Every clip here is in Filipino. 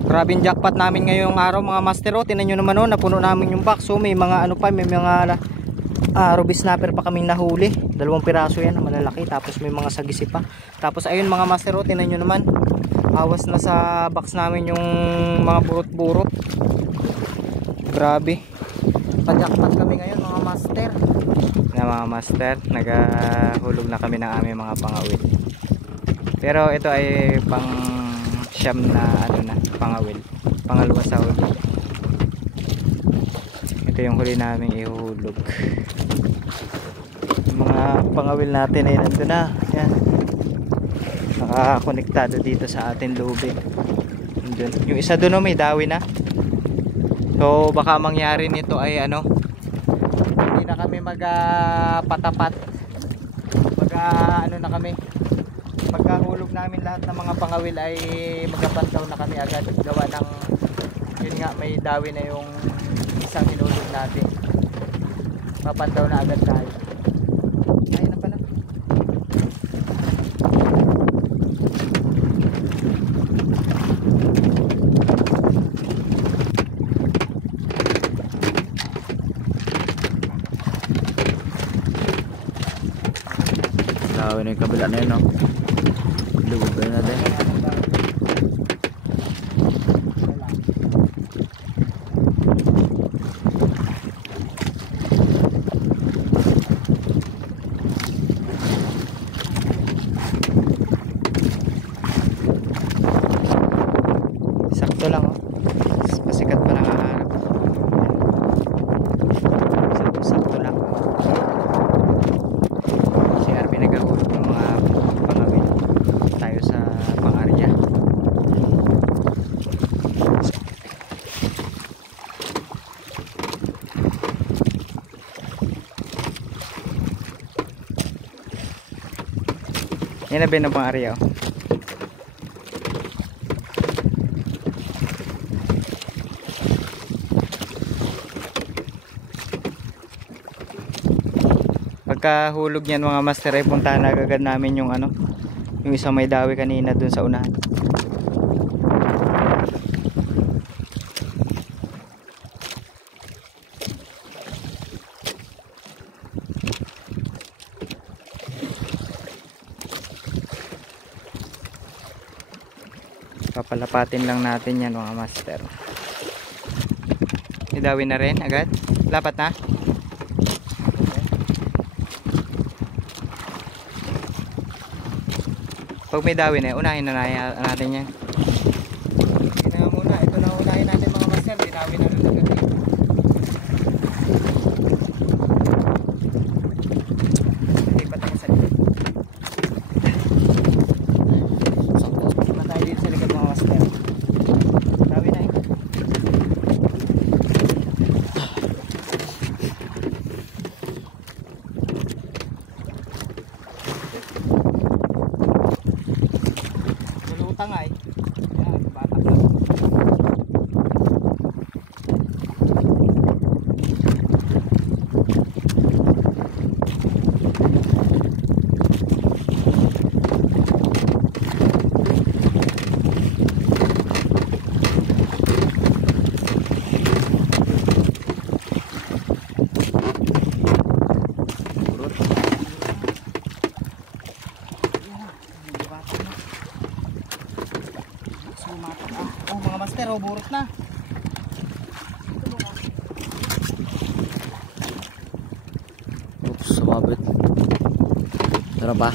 Grabe yung jackpot namin ngayong araw mga master. O, tinan nyo naman o, napuno namin yung box. So may mga ano pa, may mga ruby snapper pa kaming nahuli. 2 piraso yan, malalaki. Tapos may mga sagisi pa. Tapos ayun mga master o, tinan nyo naman. Awas na sa box namin yung mga burot-burot. Grabe. Pa-jackpot kami ngayon mga master. Na mga master, naghahulog na kami ng aming mga pangawil. Pero ito ay pang siyam na ano na, pangawil. Pangalawa sa huli. Ito yung huli namin ihuhulog. Yung mga pangawil natin ay nandun na. Yan. Nakakonektado dito sa ating lubid. Yung isa doon may dawi na. So baka mangyari nito ay ano, hindi na kami magpatapat. Ano na kami, pagkahulog namin lahat ng mga pangawil ay magapantaw na kami agad. Gawa ng yun nga, may dawi na yung isang hinulog natin. Mapantaw na agad tayo. Ayun na pala. Dawi na yung kabila na yun, no? Lugay na din. Sakto lang, oh. Pasikat pa lang ang harap. Sakto lang. Si Arby nagahulog ng mga pangawil. Tayo sa pangarya. Yan na ba yung pangarya, oh? Pagkahulog niyan mga master ay puntahan na agad namin yung ano, yung isang may dawi kanina dun sa unahan. Papalapatin lang natin yan mga master. May dawi na rin agad. Lapat na. Pag may dawi na, unahin na natin yan. Hindi na muna. Ito na unahin natin mga master. May dawi na rin agad. Hindi pa tayo sa likod. Sakto na tayo dito sa likod mga master. Dawi na eh. Tangay. Yan, batak lang. Oh mga master, oh, burot na. Oops, sumabit. Tara ba?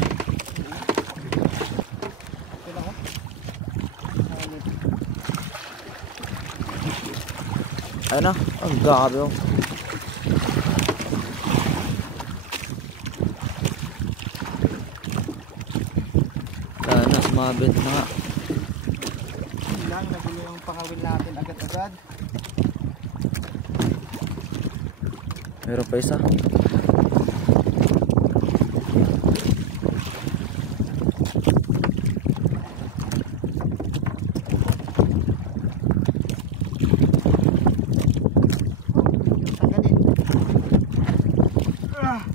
Ano? Ang gabi, oh. Sana, sumabit na nga. Nagulo yung pangawil natin agad-agad. Meron pa isa.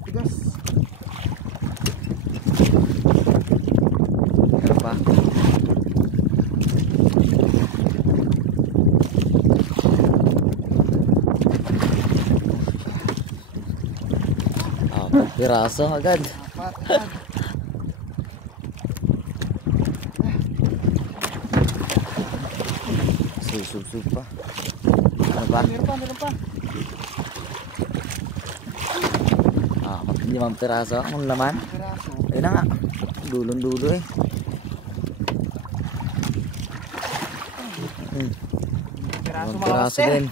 Tigas. Meron pa. piraso agad. Apat. Susug pa. Ano ba? Meron pa. Ah, 5 piraso ang laman. Piraso. Ayun na nga. Dulong-dulo eh. Piraso mga Piraso master. din.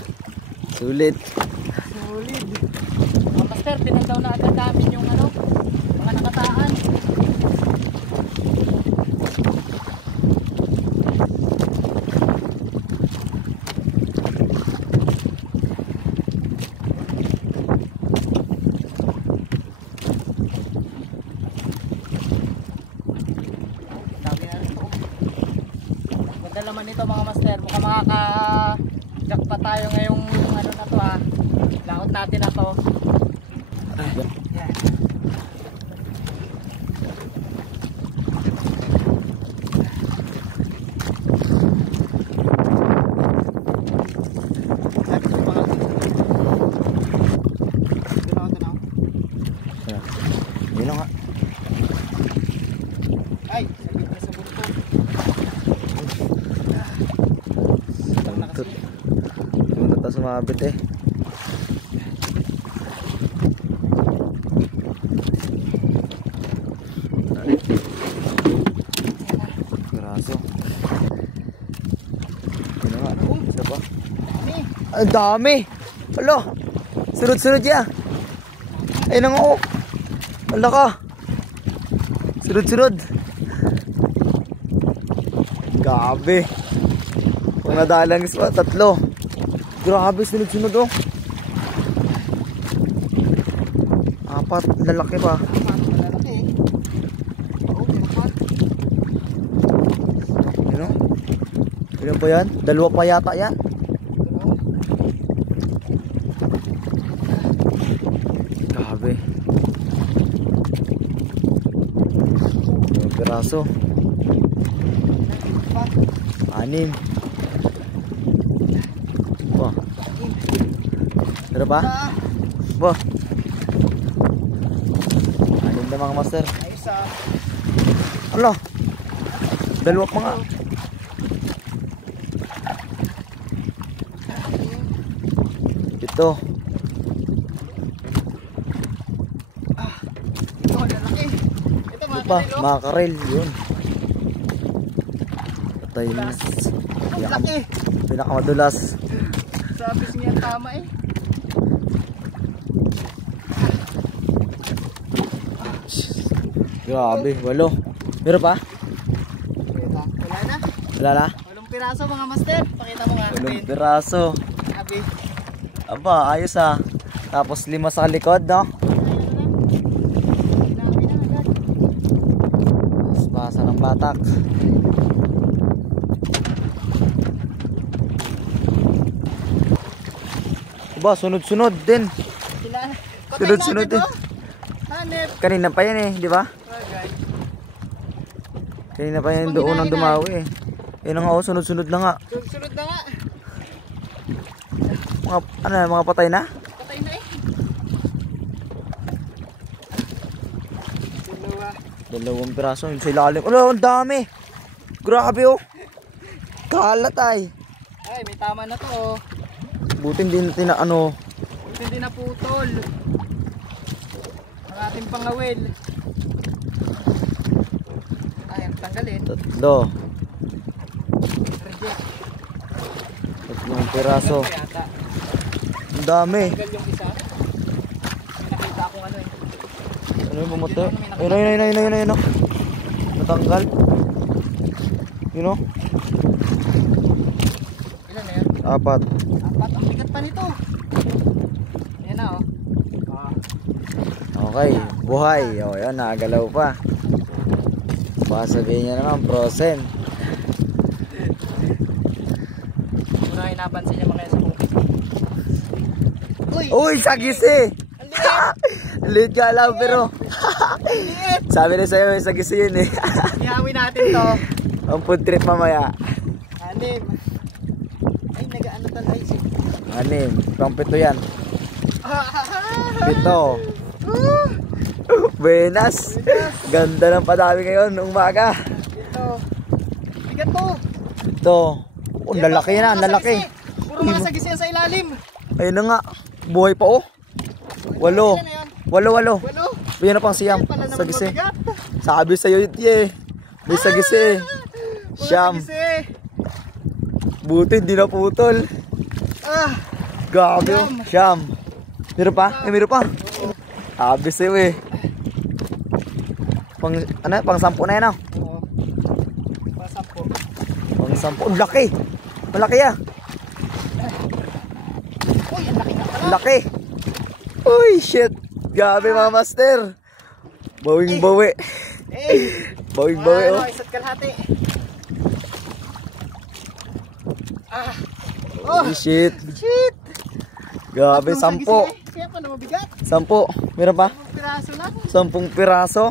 Sulit. Solid. Mga master, pinagdaw na agad namin yung ano, mga nakataan. Dami na rin ito. Ganda naman nito mga master. Mukhang makaka-jack pa tayo ngayong ano na to ha. Laot natin na to. Yan. Ayun na nga. Ay, sabit na sa bunto. Ito na kasi. Yung mata sumabit eh. Piraso. Ayun na nga. Isa pa. Dami. Ang dami. Alo. Sunod-sunod yan. Ayun na nga oh. Wala ka. Sunod-sunod. Grabe. Kung nadalang iswa, 3. Grabe, sunod-sunod oh. 4, lalaki pa. Malalaki eh. Oo, may makat. Ano? Ilan pa yan? 2 pa yata yan. Grabe. 2 piraso. 6. Wah. Ada pa? Wah. 6 na mga master. Ayos ah. Allah. 2 pa nga. Ito. Ito, lalaki. Ito mga Pa, kanilo. mga karel. Yun. Patay na. Ang laki. Pinakamadulas. Sabi niya tama eh. Grabe, 8. Meron pa? Wala na. Wala na? 8 piraso mga master. Pakita mo nga. 8 piraso. Sabi. Aba, ayos ah. Tapos 5 sa likod, no? Tapos basa ng batak. Aba, sunod-sunod din. Sunod-sunod din. Hanep. Kanina pa yan eh, di ba? Kanina pa yan doon ang dumawi eh. Yun nga oh, sunod-sunod na nga. Sunod na nga. Mga patay na? Patay na eh. Dalawa. 2 piraso, yun sa ilalim. Ano, ang dami. Grabe oh. Kalat ay. Ay, may tama na to oh. Buti hindi natin na ano. Buti hindi na putol. Ang ating pangawil. Ay, ang tanggalin. 3. Reject. 3 piraso. Tanggal pa yata. Ang dami. Tanggal yung isa. May nakita akong ano eh. Ano yung bumote? Ayun. Natanggal. You know? Ilan na yan? 4. 4. Ang bigat pa nito. Ayan na oh. Okay, buhay. O, yan, nakagalaw pa. Baka sabihin niya naman, frozen. Muna napansin niya mga sa kukis. Uy! Uy, sagis eh! Ang Liit ka lang, pero liit! sabi na sa'yo, sagis yun eh. Ihawin natin to. Ang food trip mamaya. 6. Ay, nag-ano talaga ay. 6. Pang 7 yan. 7. Buenas. Ganda ng padami ngayon ng umaga. Ito. Bigat to. Ito. Oh, lalaki na, lalaki. Puro mga sagisi yan sa ilalim. Ayun na nga. Buhay pa oh. 8. 8. Walo. Yan na pang siyam. Pala naman Sagisi. mabigat. Sabi sa'yo yun eh. May sagisi. Puro Siyam. sagisi. Buti hindi na putol. Ah. Gabi oh. Siyam. Meron pa? Meron pa. Sabi sa'yo eh. Pang 10 na yan oh. Oo. Pasampo. Pang 10. Ang laki. Malaki ah. Uy, ang laki na pala. Laki. Uy, shit. Gabi mga master. Bawing bawi. Bawing bawi oh. Isa't kalahati. Ah. Oh. Uy, shit. Shit. Gabi, 10. Kaya pa na mabigat. 10. Meron pa? 10 piraso lang. 10 piraso.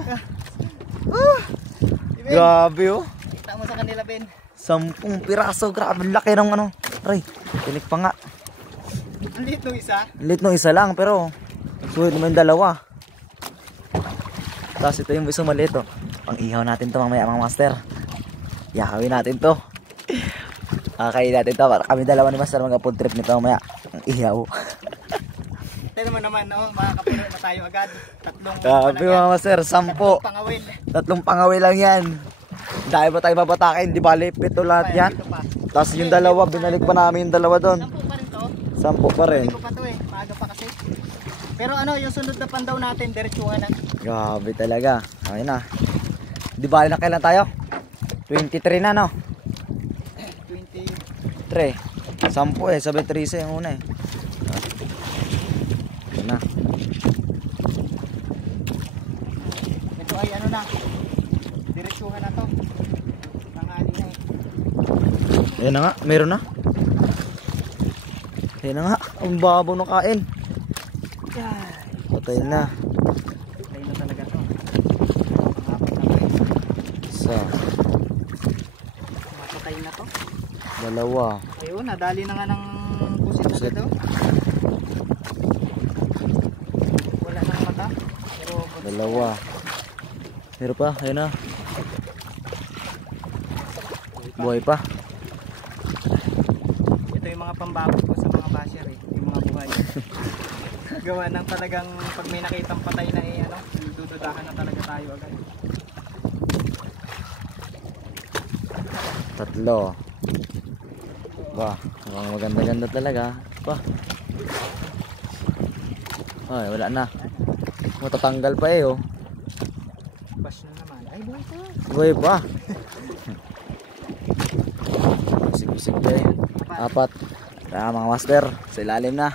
Ben, Gabi oh. kita mo sa kanila, Ben. 10 piraso. Grabe, laki ng ano. Aray, tinik pa nga. Ang liit nung isa. Lit nung isa lang, pero sulit naman yung dalawa. Tapos ito yung isang maliit oh. Pang ihaw natin to mamaya mga master. Ihawin natin to. Kakain natin to para kami dalawa ni master mag-food trip nito mamaya. Ang ihaw. Ito naman, no? Makakapuno na tayo agad. Grabe mga master, 10. Pangawin. 3 pangawil lang yan. Dahil ba tayo babatakin, di bali 7 lahat yan. Ito pa. Tapos yung dalawa, binalik pa namin yung dalawa doon. 10 pa rin to. 10 pa rin. Hindi ko pa to eh. Maaga pa kasi. Pero ano, yung sunod na pandaw natin, diretsuhan na. Grabe talaga. Ayun na. Di bali na kailan tayo? 23 na no? 20. 3. 10 eh, sabi 13 yung una eh. Ayun na. Ito ay ano na. Diretsuhan na to. Tanghali na eh. Ayun na nga, meron na. Ayun na nga, ang babaw ng kain. Patay na. Patay na talaga to. Apat na ba? Isa, Mapatay na to. 2. Ayun, nadali na nga ng pusit na Pusit. dito. Wala nang mata. Pero 2. Meron pa, ayun na. Buhay pa. ito yung mga pambabot ko sa mga basher eh. Yung mga buhay. Gawa ng talagang pag may nakitang patay na eh, ano, dududahan na talaga tayo agad. 3. Ba, mukhang maganda-ganda talaga. Ba. Ay, wala na. Matatanggal pa eh oh. Bash na naman. Ay, buhay pa. Buhay pa. Bisig-bisig pa eh. 4. Mga master, sa ilalim na.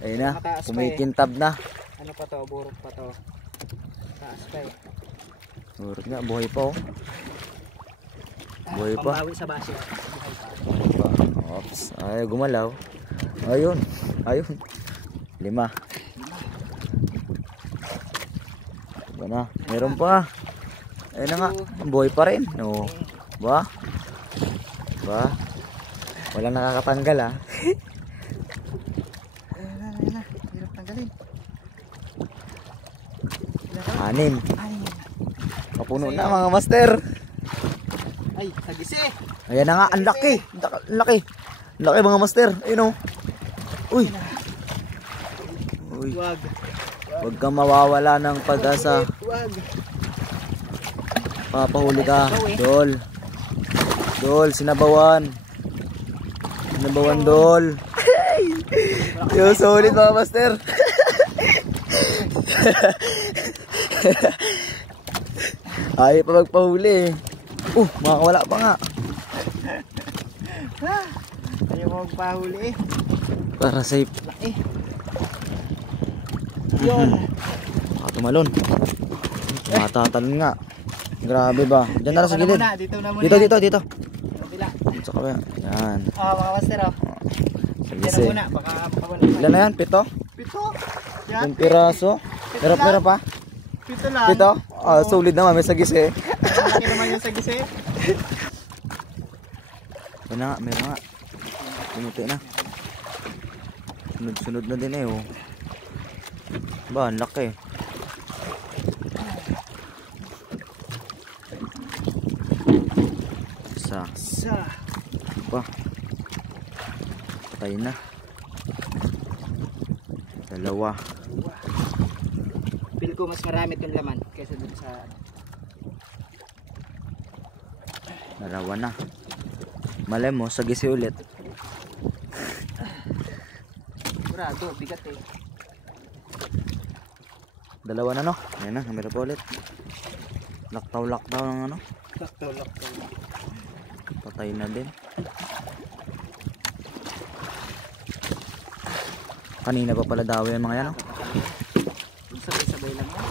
Ayun na, Mataas pa kumikintab na. Ano pa to? Burok pa to. Taas pa eh. Burot nga, buhay pa oh. Buhay pa. Pambawi sa basher. Buhay pa. Oops, ay gumalaw. Ayun, ayun. 5. Diba na, meron pa. Ayun na nga, buhay pa rin. No. Ba? Ba? Walang nakakatanggal ah. Ayun na. Hirap tanggalin. 6. Kapuno na mga master. Ay, sagisi. Ayan na nga, ang laki. Ang laki. Ang laki mga master. Ayun oh. Uy. Uy. Wag. Huwag kang mawawala ng pag-asa. Wag. Papahuli ka. Dol. Dol, sinabawan. Sinabawan, Dol. Yo, solid mga master. Ay, pa magpahuli eh. Makakawala pa nga. Ayaw mo magpahuli eh. Para safe. Laki. Yun. Tumalon. Matatalon nga. Grabe ba? Diyan na lang sa Dito gilid. na muna, dito na muna. Dito. Kabila. Sa kabila. Yan. Mga master oh. Dito Sige. na muna, baka makawala. Ilan na yan? 7? Pito. Yan. 1 piraso. Meron pa? Pito lang. 7? Solid naman. May sagis eh. Malaki naman yung sagisi. Yan na nga. Meron nga. Pumuti na. Sunod-sunod na din eh oh. Ba, ang laki. Isa. Pa. Patay na. Dalawa. Feel ko mas marami itong laman kaysa dun sa Dalawa na. Malay mo, sagisi ulit. Sigurado, bigat eh. Dalawa na no? Ayan na, meron pa ulit. Laktaw-laktaw ng ano. Laktaw. Patay na din. Kanina pa pala daw yung mga yan no? Sabay-sabay lang yan.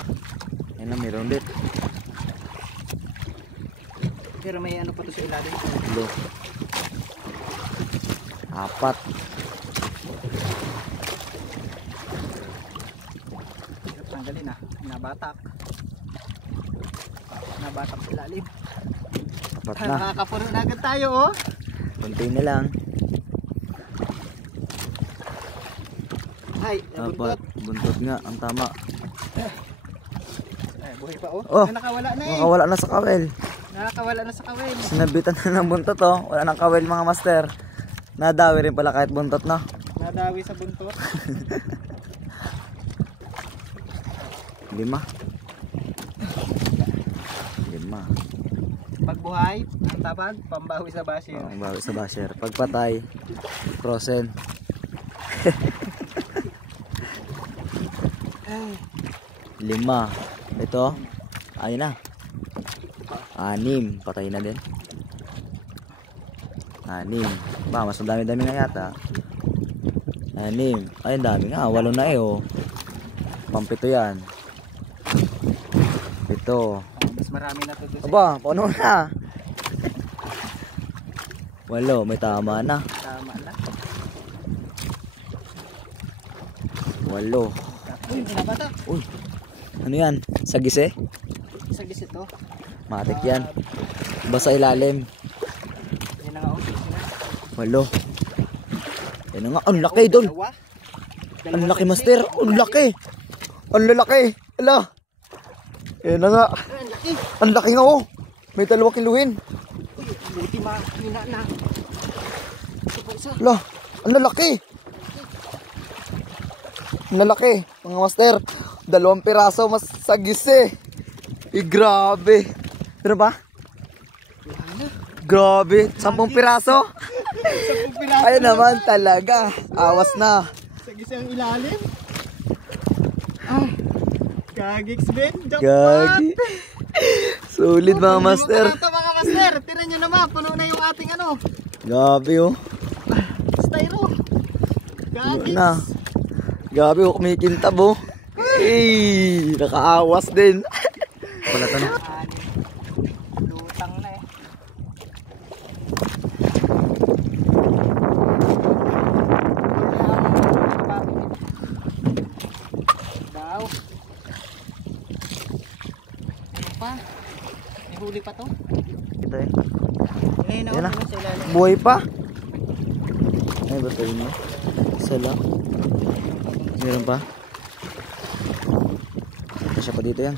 Ayan na, meron ulit. Pero may ano pa to sa ilalim. Lo. Apat. Hirap tanggalin ah. Nabatak sa ilalim. Apat na. Nakakapuno na agad tayo oh. Kunti na lang. Ay, Apat. nabuntot. Buntot nga, ang tama. Ay, buhay pa oh. Oh. Ay, nakawala na eh. Makawala na sa kawel. Nakakawala na sa kawin. Sinabitan na ng buntot oh. Wala nang kawel mga master. Nadawi rin pala kahit buntot no. Nadawi sa buntot. 5. 5. Pagbuhay, ang tabag, pambawi sa basyo. Ang bawi sa basher. Pagpatay, frozen. 5. Ito. Ayun na. 6. Patay na din. 6. Ba, mas madami-dami nga yata. 6. Ay, ang dami nga. 8 na eh oh. Pampito yan. 7. Mas marami na to doon. Aba, puno na. 8. May tama na. Tama na. 8. Uy, binabata. Uy. Ano yan? Sagise? Sa gis ito. Matik yan. Basa ilalim. Yan na nga oh. 8. Yan na nga. Ang laki doon. Dalawa. Ang laki master. Ang laki. Ang lalaki. Ala. Yan na nga. Ang laki. Ang laki nga oh. May 2 kiluhin. Uy, buti mahina na. Isa pa isa. Ala. Ang lalaki. Ang lalaki. Mga master. 2 piraso mas sagise. Grabe. Ano ba? Wala na. Grabe. 10 piraso. Sa pupila. Ayun naman talaga. Awas na. Sa gis ang ilalim. Ah. Gagigs Ben. Jackpot. Gagi. Solid mga master. Ito mga master. Tira nyo naman. Puno na yung ating ano. Grabe oh. Styro. Gagigs. Na. Grabe oh. Kumikintab oh. Hey. Nakaawas din. Pala to na. Lutang na eh. Daw. Ano pa? May huli pa to? Ito eh. Ngayon Yan na. ako sa ilalim. Buhay pa. Ay ba tayo mo? Isa lang. Meron pa. Ito siya pa dito yan.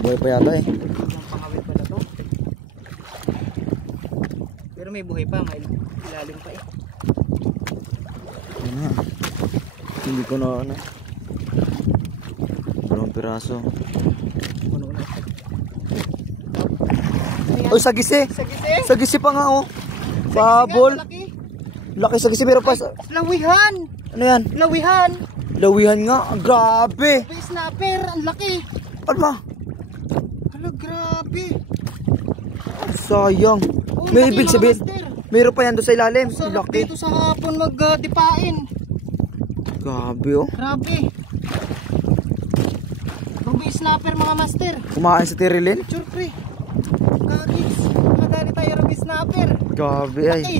Buhay pa yata eh. Ang pangawit pala to. Pero may buhay pa. May ilalim pa eh. Yan na. Hindi ko na ano. 2 piraso. Puno na. Oy, sagisi. Sa gisi? Sagisi pa nga oh. Babol. Laki. Laki sagisi pero pa. Lawihan. Ano yan? Lawihan. Lawihan nga. Ang grabe. May snapper. Ang laki. Ano ba? Hala, grabe. Sayang. Oh, May laki, ibig mga sabihin. master. Meron pa yan doon sa ilalim. Sarap Laki. dito sa hapon magdipain. Grabe oh. Grabe. Ruby snapper mga master. Kumain sa tirilin. Picture pre. Kagigs. Madali tayo ruby snapper. Grabe ay. Laki.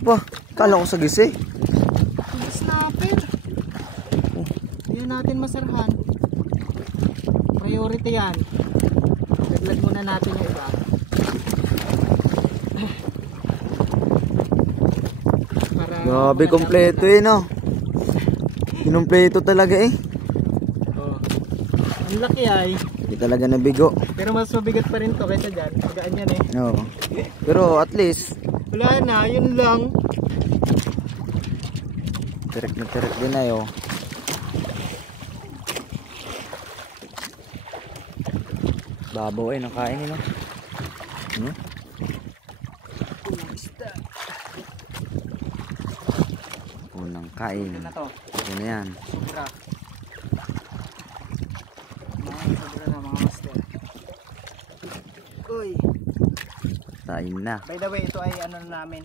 Ba, kala ko sagisi. Ruby snapper. Hindi natin masarhan. Priority yan. Laglag muna natin yung iba. Para Grabe, kompleto eh no. Kinumpleto talaga eh. Oh. Ang laki ay. Hindi talaga nabigo. Pero mas mabigat pa rin to kaysa dyan. Magaan yan eh. Oo. Pero at least, Wala na, yun lang. tirik na tirik din na yun. Babaw ay nakain nila. Unang kain. Ito na to. Ito na yan. Sobra. Sobra na mga master. Uy. Kain na. By the way, ito ay ano namin.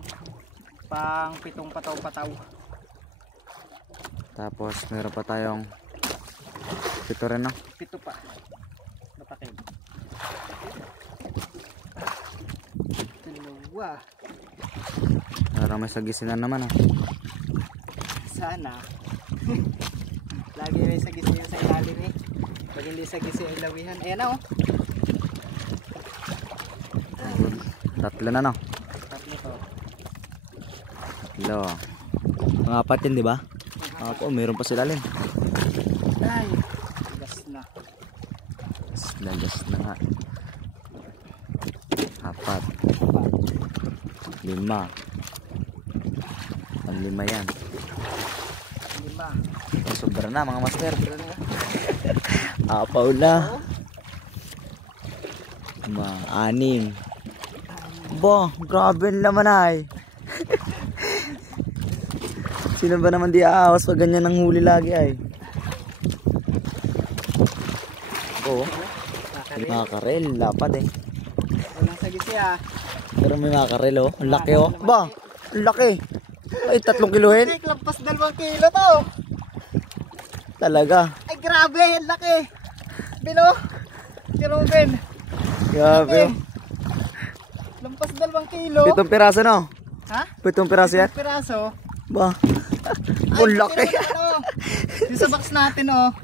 Pang 7 pataw-pataw. Tapos meron pa tayong ito rin, no? 7 pa. Matakin. Dalawa. Parang may sagisinan naman, ah. Sana. Lagi may sagisi yun sa ilalim eh. Pag hindi sagisi ay lawihan. Ayan na oh. Tatlo na, no? Tatlo to. Tatlo. Mga apat yun, di ba? Ako, meron pa sila rin. Ay. Gas na. Lagas na nga. Apat. 5. Pang-5 yan. 5. Sobra na mga master. Apaw na. 6. Ba, grabe naman ay. Sino ba naman di aawas pag ganyan ang huli lagi ay? Oo. Makarel, lapad eh. Walang sagisi ah. Pero may makarel oh. Ang laki oh. Ba, ang laki. Ay, 3 kilohin. Ay, lampas 2 kilo to. Talaga. Ay, grabe. Ang laki. Bino. Kiruben. Grabe oh. Lampas 2 kilo. 7 piraso no? Ha? 7 piraso yan? 7 piraso. Ba. Ang laki. Yung sa box natin oh.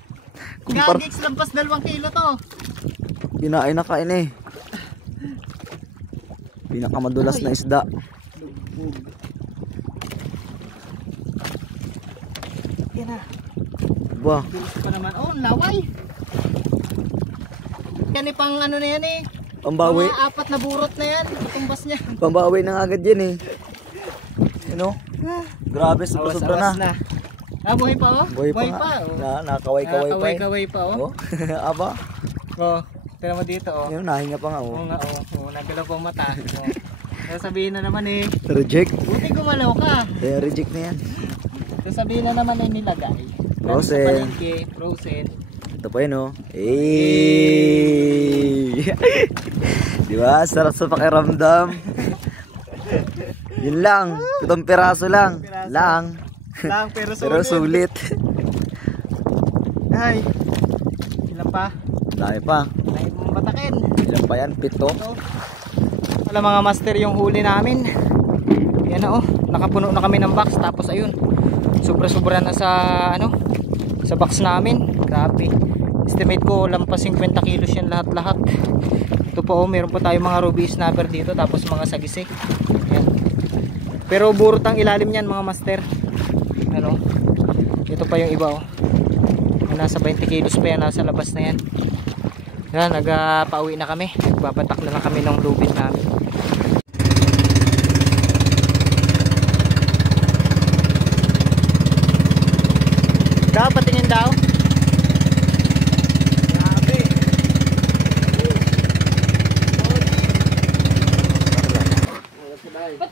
Gagix, lampas 2 kilo to. Kinain na kain eh. Pinakamadulas na isda. Yan na. Ba. Bilis pa naman. Oh, laway. Yan eh, pang ano na yan eh. Pambawi. Mga 4 na burot na yan. Tumbas niya. Pambawi na agad yan eh. Ano? Grabe, sobra na. Ah, buhay pa oh? Buhay pa nga. oh. Nakakaway-kaway pa eh. Kaway pa oh. Oh. Aba. Oh, tira mo dito oh. Yun, nahinga pa nga Oo oh. nga oh. Oh, nagalaw pa ang mata. Oh. Sasabihin na naman eh. Reject. Buti gumalaw ka. Eh, reject na yan. Sasabihin na naman ay nilagay. Frozen. Frozen. Ito pa yun oh. Eh. Di ba? Sarap sa pakiramdam. Yun lang. 7 piraso lang. Lang. Lang pero sulit. Pero sulit. Ay. Ilan pa? Dami pa. Ay, matakin. Ilan pa yan? 7. Wala mga master yung huli namin. Yan na oh. Nakapuno na kami ng box. Tapos ayun. Sobra-sobra na sa ano. Sa box namin. Grabe. Estimate ko lampas 50 kilos yan lahat-lahat. Ito po oh. Meron po tayong mga ruby snapper dito. Tapos mga sagisi. Yan. Pero burot ang ilalim niyan mga master. Ano? Ito pa yung iba oh. Nasa 20 kilos pa yan. Nasa labas na yan. Yan, nagpauwi na kami. Nagbabatak na lang kami ng lubid namin. Daw, patingin daw. Grabe.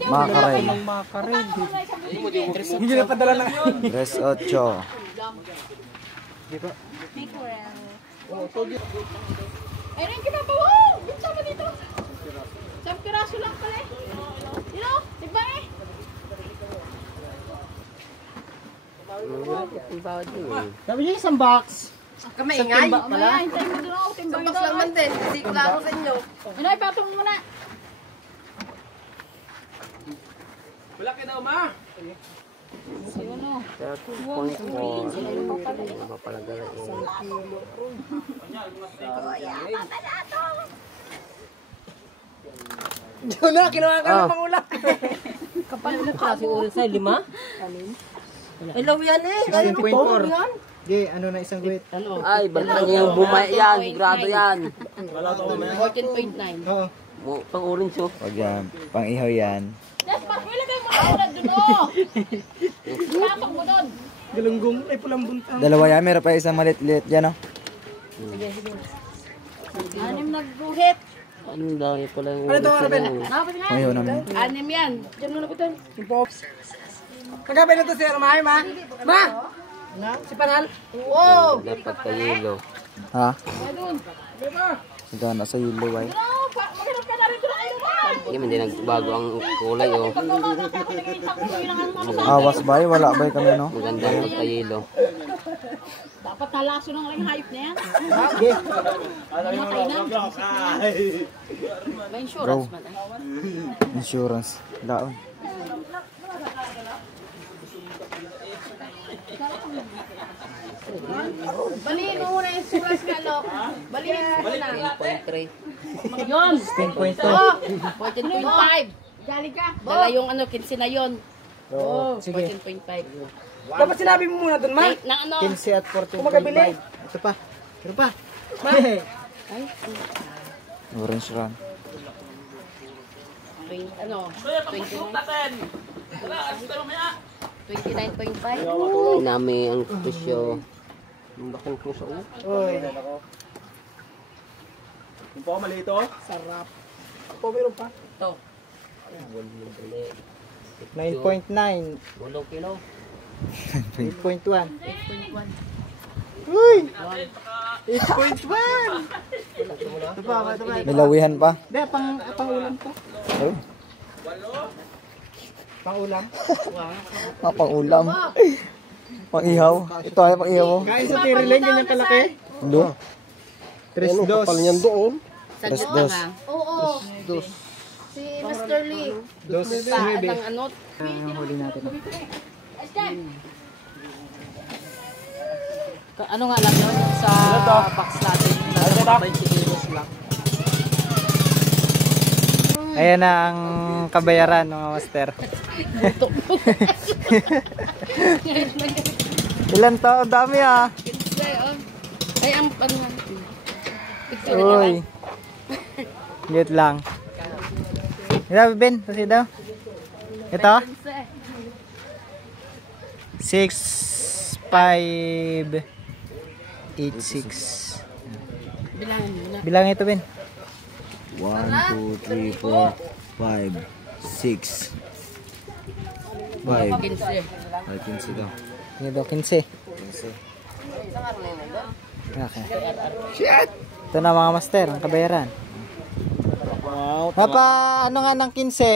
Makarel. Makarel. Hindi na padala lang. Res 8. Dito. Ayun yung kinabawaw! Yung sama dito! Isang piraso lang pala eh! You know? Diba eh? Sabi niya isang box. Kamaingay. Mamaya, hintayin mo doon ako. Timbang Sabak lang man din. Hindi ko lang ako sa inyo. Ano, ipatong mo na. Wala ka daw, ma. Ayun o. Diyo na, kinuha ka ng pangulam. Kapal na kasi oras sa 5. Ilaw yan eh. 16.4. Ge, ano na isang guhit? Ano? Ay, balikan niyo yung bumay yan. Sigurado yan. 14.9. Oo. Pang orange oh. Wag yan. Pang-ihaw yan. Yes, Mark, ilagay mo na doon, oh! Tapak mo doon. Galunggong. Ay, pulang buntang. Dalawa yan. Meron pa isang malit-lit dyan, oh. Anim na guhit. Ang dami pala yung Ano to, Arabel? Dapat nga. Pang-ihaw naman. Anim yan. Diyan mo na bitan. Kagabi na to si Armay, ma. Ma! Si Panal? Wow! dapat kayilo. Ha? Ayun. Ito, nasa yulo, ay. Ano? Maghanap ka na rin doon. Ayun. Hindi nagbago ang kulay oh. Awas ba? Wala ba kami, no? Maganda yung kayilo. Dapat nalaso ng lang hayop na yan. Ge. Matay na. May insurance man. Insurance. Daon. Baliin mo muna yung insurance nga, Lok. Baliin mo muna. 10.3. Yun. 10.2. Oh, 14.5. Dali ka. Dala yung ano, 15 na yun. Oo. Sige. 14.5. Dapat sinabi mo muna dun, ma. Nang ano? 15 at 14.5. magabili. Ito pa. Ito pa. Ay, Orange run. ano? 29.5. Inami ang presyo. Ang bakong puso oh. Oy. Yung po, malito. Sarap. Po, meron pa. Ito. 9.9. 8 kilo. 8.1. Uy! 8.1! Ito pa, ito pa. Nilawihan pa. Hindi, pang-ulam to. Oh. Pang-ulam. Pang-ulam. Pang-ihaw. Ito ay pang-ihaw mo. Kain sa tiriling, ganyan kalaki. Ando. 3 dos. doon. Tres Sagot dos. lang ha. Oo. Si Mr. Lee. Dos. Sa ang ano? Huli natin. Ano nga lang yun sa box natin. Nasa 20 kilos lang. Ayan na ang kabayaran mga master. Ilan to? Ang dami ah. Ay, ang ano nga. Picture Uy. Git lang. Ito, Ben. Kasi daw. Ito? 6, 5, 8, 6. Bilangin mo na. Bilang ito, Ben. 1, 2, 3, 4, 5, 6. 5. 15. Ay, 15 daw. Ito, 15. Okay. Shit! Ito na mga master, ang kabayaran. Wow. Ano nga ng 15?